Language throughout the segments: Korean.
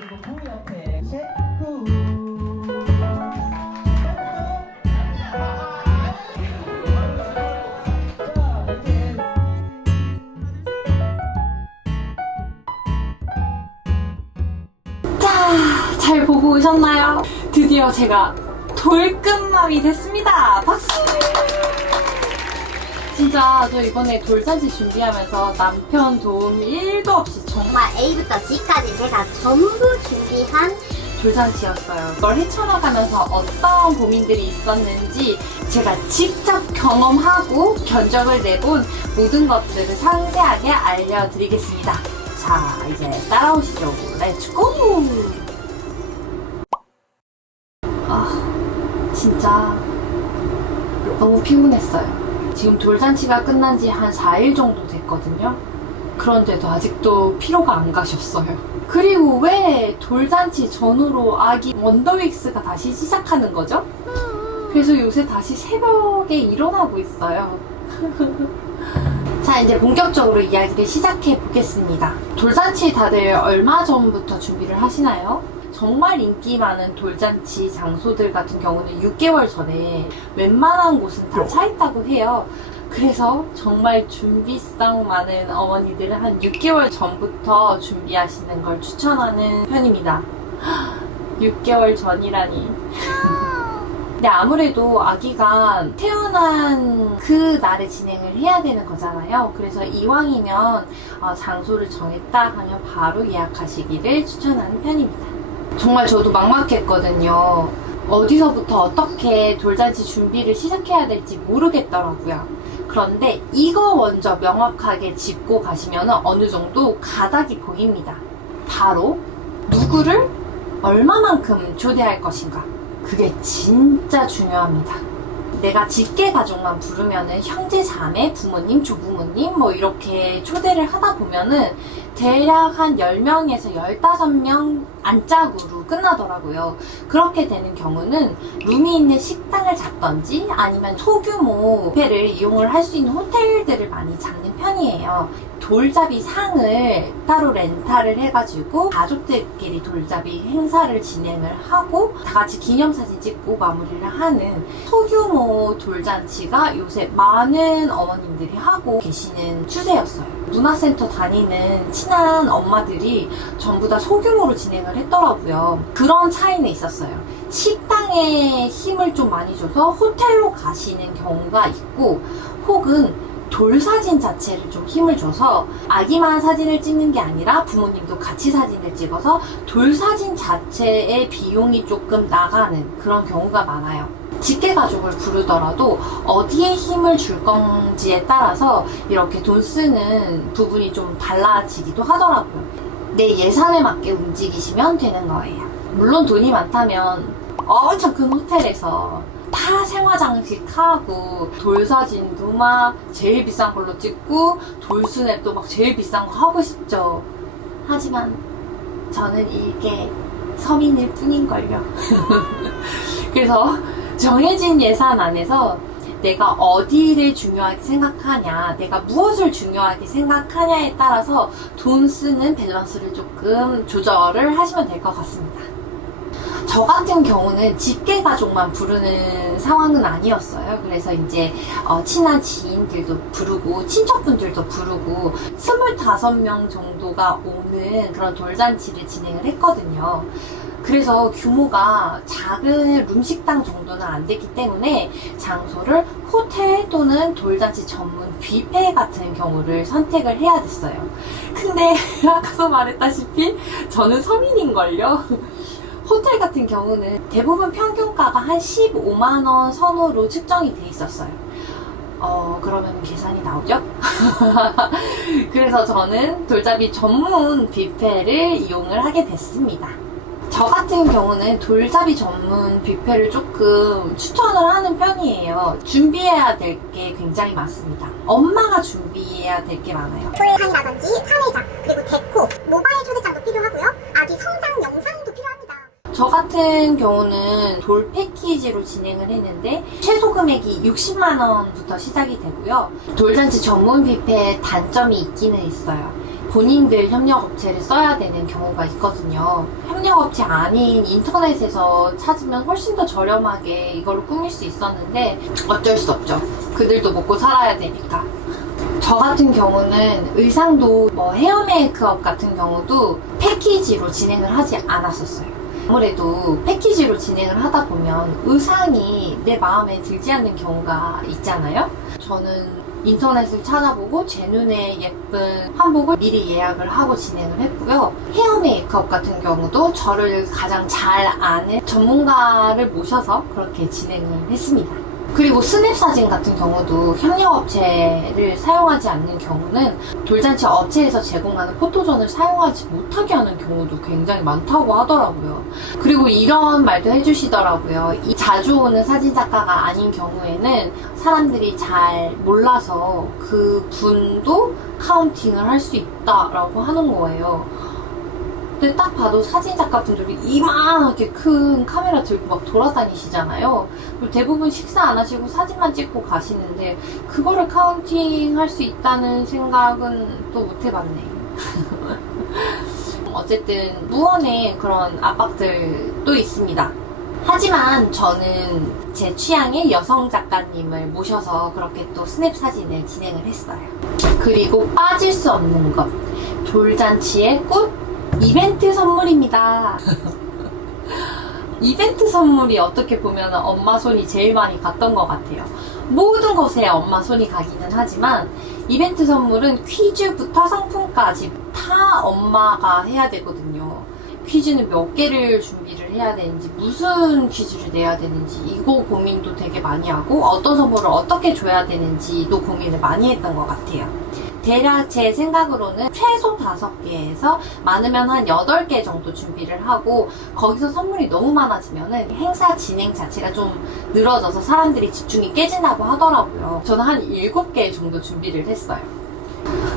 그리고 그 옆에 셰프. 자, 잘 보고 오셨나요? 드디어 제가 돌끝맘이 됐습니다. 박수! 진짜 저 이번에 돌잔치 준비하면서 남편 도움 1도 없이 정말 A부터 G까지 제가 전부 준비한 돌잔치였어요. 이걸 헤쳐나가면서 어떤 고민들이 있었는지 제가 직접 경험하고 견적을 내본 모든 것들을 상세하게 알려드리겠습니다. 자, 이제 따라오시죠. 렛츠고! 진짜 너무 피곤했어요. 지금 돌잔치가 끝난 지 한 4일 정도 됐거든요. 그런데도 아직도 피로가 안 가셨어요. 그리고 왜 돌잔치 전후로 아기 원더윅스가 다시 시작하는 거죠? 그래서 요새 다시 새벽에 일어나고 있어요. 자, 이제 본격적으로 이야기를 시작해 보겠습니다. 돌잔치 다들 얼마 전부터 준비를 하시나요? 정말 인기 많은 돌잔치 장소들 같은 경우는 6개월 전에 웬만한 곳은 다 차 있다고 해요. 그래서 정말 준비성 많은 어머니들은 한 6개월 전부터 준비하시는 걸 추천하는 편입니다. 6개월 전이라니. 근데 아무래도 아기가 태어난 그 날에 진행을 해야 되는 거잖아요. 그래서 이왕이면 장소를 정했다 하면 바로 예약하시기를 추천하는 편입니다. 정말 저도 막막했거든요. 어디서부터 어떻게 돌잔치 준비를 시작해야 될지 모르겠더라고요. 그런데 이거 먼저 명확하게 짚고 가시면 어느 정도 가닥이 보입니다. 바로 누구를 얼마만큼 초대할 것인가. 그게 진짜 중요합니다. 내가 직계 가족만 부르면은 형제, 자매, 부모님, 조부모님 뭐 이렇게 초대를 하다 보면은 대략 한 10명에서 15명 안짝으로 끝나더라고요. 그렇게 되는 경우는 룸이 있는 식당을 잡던지 아니면 소규모 뷔페를 이용을 할 수 있는 호텔들을 많이 잡는 편이에요. 돌잡이 상을 따로 렌탈을 해가지고 가족들끼리 돌잡이 행사를 진행을 하고 다 같이 기념사진 찍고 마무리를 하는 소규모 돌잔치가 요새 많은 어머님들이 하고 계시는 추세였어요. 문화센터 다니는 친한 엄마들이 전부 다 소규모로 진행을 했더라고요. 그런 차이는 있었어요. 식당에 힘을 좀 많이 줘서 호텔로 가시는 경우가 있고, 혹은 돌사진 자체를 좀 힘을 줘서 아기만 사진을 찍는 게 아니라 부모님도 같이 사진을 찍어서 돌사진 자체의 비용이 조금 나가는 그런 경우가 많아요. 직계가족을 부르더라도 어디에 힘을 줄 건지에 따라서 이렇게 돈 쓰는 부분이 좀 달라지기도 하더라고요. 내 예산에 맞게 움직이시면 되는 거예요. 물론 돈이 많다면 엄청 큰 호텔에서 다 생화장식하고 돌사진도 막 제일 비싼 걸로 찍고 돌스냅도 막 제일 비싼 거 하고 싶죠. 하지만 저는 이게 서민일 뿐인걸요. 그래서 정해진 예산 안에서 내가 어디를 중요하게 생각하냐, 내가 무엇을 중요하게 생각하냐에 따라서 돈 쓰는 밸런스를 조금 조절을 하시면 될 것 같습니다. 저 같은 경우는 직계가족만 부르는 상황은 아니었어요. 그래서 이제 친한 지인들도 부르고 친척분들도 부르고 25명 정도가 오는 그런 돌잔치를 진행을 했거든요. 그래서 규모가 작은 룸식당 정도는 안 됐기 때문에 장소를 호텔 또는 돌잔치 전문 뷔페 같은 경우를 선택을 해야 됐어요. 근데 아까도 말했다시피 저는 서민인걸요. 호텔 같은 경우는 대부분 평균가가 한 15만원 선으로 측정이 돼 있었어요. 그러면 계산이 나오죠? 그래서 저는 돌잡이 전문 뷔페를 이용을 하게 됐습니다. 저 같은 경우는 돌잡이 전문 뷔페를 조금 추천을 하는 편이에요. 준비해야 될 게 굉장히 많습니다. 엄마가 준비해야 될 게 많아요. 초대장이라든지 사회장, 그리고 데코, 모바일 초대장도 필요하고요. 아기 성장 영상도 필요합니다. 저 같은 경우는 돌 패키지로 진행을 했는데 최소 금액이 60만원부터 시작이 되고요. 돌잔치 전문 뷔페의 단점이 있기는 있어요. 본인들 협력업체를 써야 되는 경우가 있거든요. 협력업체 아닌 인터넷에서 찾으면 훨씬 더 저렴하게 이거를 꾸밀 수 있었는데 어쩔 수 없죠. 그들도 먹고 살아야 되니까. 저 같은 경우는 의상도 헤어 메이크업 같은 경우도 패키지로 진행을 하지 않았었어요. 아무래도 패키지로 진행을 하다 보면 의상이 내 마음에 들지 않는 경우가 있잖아요. 저는 인터넷을 찾아보고 제 눈에 예쁜 한복을 미리 예약을 하고 진행을 했고요. 헤어 메이크업 같은 경우도 저를 가장 잘 아는 전문가를 모셔서 그렇게 진행을 했습니다. 그리고 스냅 사진 같은 경우도 협력업체를 사용하지 않는 경우는 돌잔치 업체에서 제공하는 포토존을 사용하지 못하게 하는 경우도 굉장히 많다고 하더라고요. 그리고 이런 말도 해주시더라고요. 이 자주 오는 사진작가가 아닌 경우에는 사람들이 잘 몰라서 그 분도 카운팅을 할 수 있다라고 하는 거예요. 근데 딱 봐도 사진작가분들이 이만하게 큰 카메라 들고 막 돌아다니시잖아요. 그리고 대부분 식사 안 하시고 사진만 찍고 가시는데 그거를 카운팅 할 수 있다는 생각은 또 못 해봤네. 어쨌든 무언의 그런 압박들도 있습니다. 하지만 저는 제 취향의 여성 작가님을 모셔서 그렇게 또 스냅 사진을 진행을 했어요. 그리고 빠질 수 없는 것, 돌잔치의 꽃 이벤트 선물입니다. 이벤트 선물이 어떻게 보면 엄마 손이 제일 많이 갔던 것 같아요. 모든 것에 엄마 손이 가기는 하지만 이벤트 선물은 퀴즈부터 상품까지 다 엄마가 해야 되거든요. 퀴즈는 몇 개를 준비를 해야 되는지, 무슨 퀴즈를 내야 되는지 이거 고민도 되게 많이 하고 어떤 선물을 어떻게 줘야 되는지도 고민을 많이 했던 것 같아요. 대략 제 생각으로는 최소 5개에서 많으면 한 8개 정도 준비를 하고 거기서 선물이 너무 많아지면은 행사 진행 자체가 좀 늘어져서 사람들이 집중이 깨진다고 하더라고요. 저는 한 7개 정도 준비를 했어요.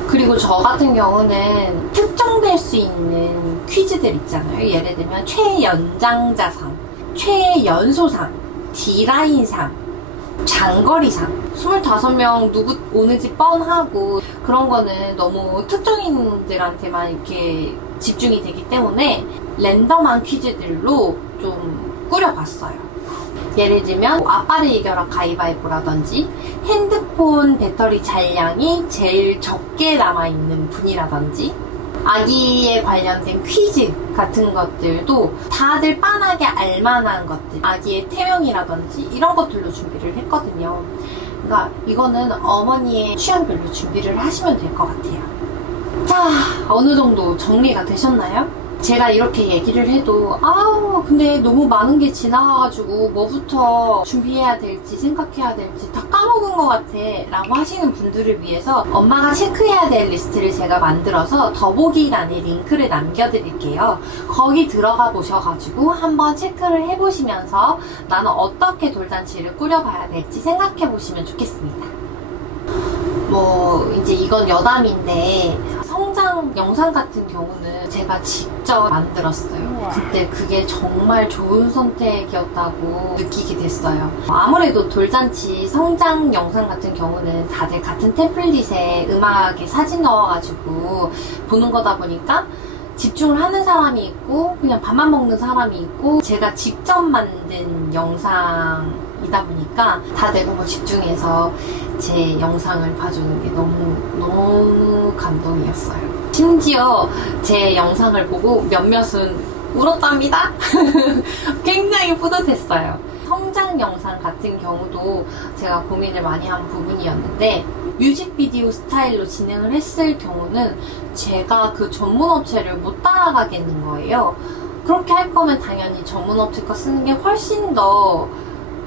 그리고 저 같은 경우는 특정될 수 있는 퀴즈들 있잖아요. 예를 들면 최연장자상, 최연소상, D라인상, 장거리상, 25명 누구 오는지 뻔하고 그런 거는 너무 특정인들한테만 이렇게 집중이 되기 때문에 랜덤한 퀴즈들로 좀 꾸려봤어요. 예를 들면 아빠를 이겨라 가위바위보라든지 핸드폰 배터리 잔량이 제일 적게 남아있는 분이라든지 아기에 관련된 퀴즈 같은 것들도 다들 빤하게 알만한 것들, 아기의 태명이라든지 이런 것들로 준비를 했거든요. 그러니까 이거는 어머니의 취향별로 준비를 하시면 될 것 같아요. 자, 어느 정도 정리가 되셨나요? 제가 이렇게 얘기를 해도 근데 너무 많은 게 지나가가지고 뭐부터 준비해야 될지 생각해야 될지 다 까먹은 것 같아 라고 하시는 분들을 위해서 엄마가 체크해야 될 리스트를 제가 만들어서 더보기란에 링크를 남겨드릴게요. 거기 들어가 보셔가지고 한번 체크를 해보시면서 나는 어떻게 돌잔치를 꾸려봐야 될지 생각해 보시면 좋겠습니다. 이제 이건 여담인데 성장 영상 같은 경우는 제가 직접 만들었어요. 그때 그게 정말 좋은 선택이었다고 느끼게 됐어요. 아무래도 돌잔치 성장 영상 같은 경우는 다들 같은 템플릿에 음악에 사진 넣어가지고 보는 거다 보니까 집중을 하는 사람이 있고 그냥 밥만 먹는 사람이 있고 제가 직접 만든 영상이다 보니까 다들 너무 집중해서 제 영상을 봐주는 게 너무 감동이었어요. 심지어 제 영상을 보고 몇몇은 울었답니다. 굉장히 뿌듯했어요. 성장 영상 같은 경우도 제가 고민을 많이 한 부분이었는데 뮤직비디오 스타일로 진행을 했을 경우는 제가 그 전문업체를 못 따라가겠는 거예요. 그렇게 할 거면 당연히 전문업체 거 쓰는 게 훨씬 더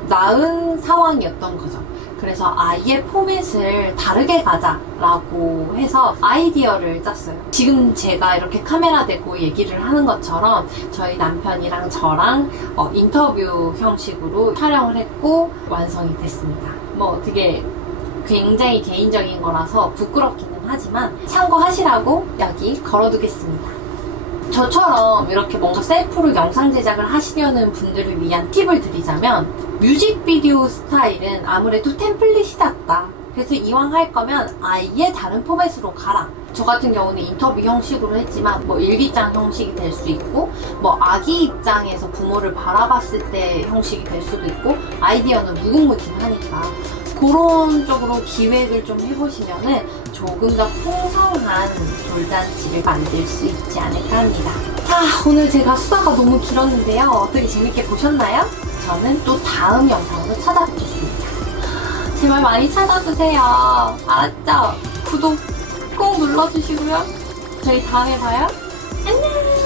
나은 상황이었던 거죠. 그래서 아예 포맷을 다르게 가자라고 해서 아이디어를 짰어요. 지금 제가 이렇게 카메라 대고 얘기를 하는 것처럼 저희 남편이랑 저랑 인터뷰 형식으로 촬영을 했고 완성이 됐습니다. 어떻게 굉장히 개인적인 거라서 부끄럽기는 하지만 참고하시라고 여기 걸어두겠습니다. 저처럼 이렇게 뭔가 셀프로 영상 제작을 하시려는 분들을 위한 팁을 드리자면 뮤직비디오 스타일은 아무래도 템플릿이 닿다. 그래서 이왕 할 거면 아예 다른 포맷으로 가라 저 같은 경우는 인터뷰 형식으로 했지만 뭐 일기장 형식이 될 수 있고 뭐 아기 입장에서 부모를 바라봤을 때 형식이 될 수도 있고 아이디어는 무궁무진하니까 그런 쪽으로 기획을 좀 해보시면은 조금 더 풍성한 돌잔치를 만들 수 있지 않을까 합니다. 자, 오늘 제가 수다가 너무 길었는데요. 어떻게 재밌게 보셨나요? 저는 또 다음 영상으로 찾아뵙겠습니다. 제발 많이 찾아주세요. 알았죠? 구독 꼭 눌러주시고요. 저희 다음에 봐요. 안녕!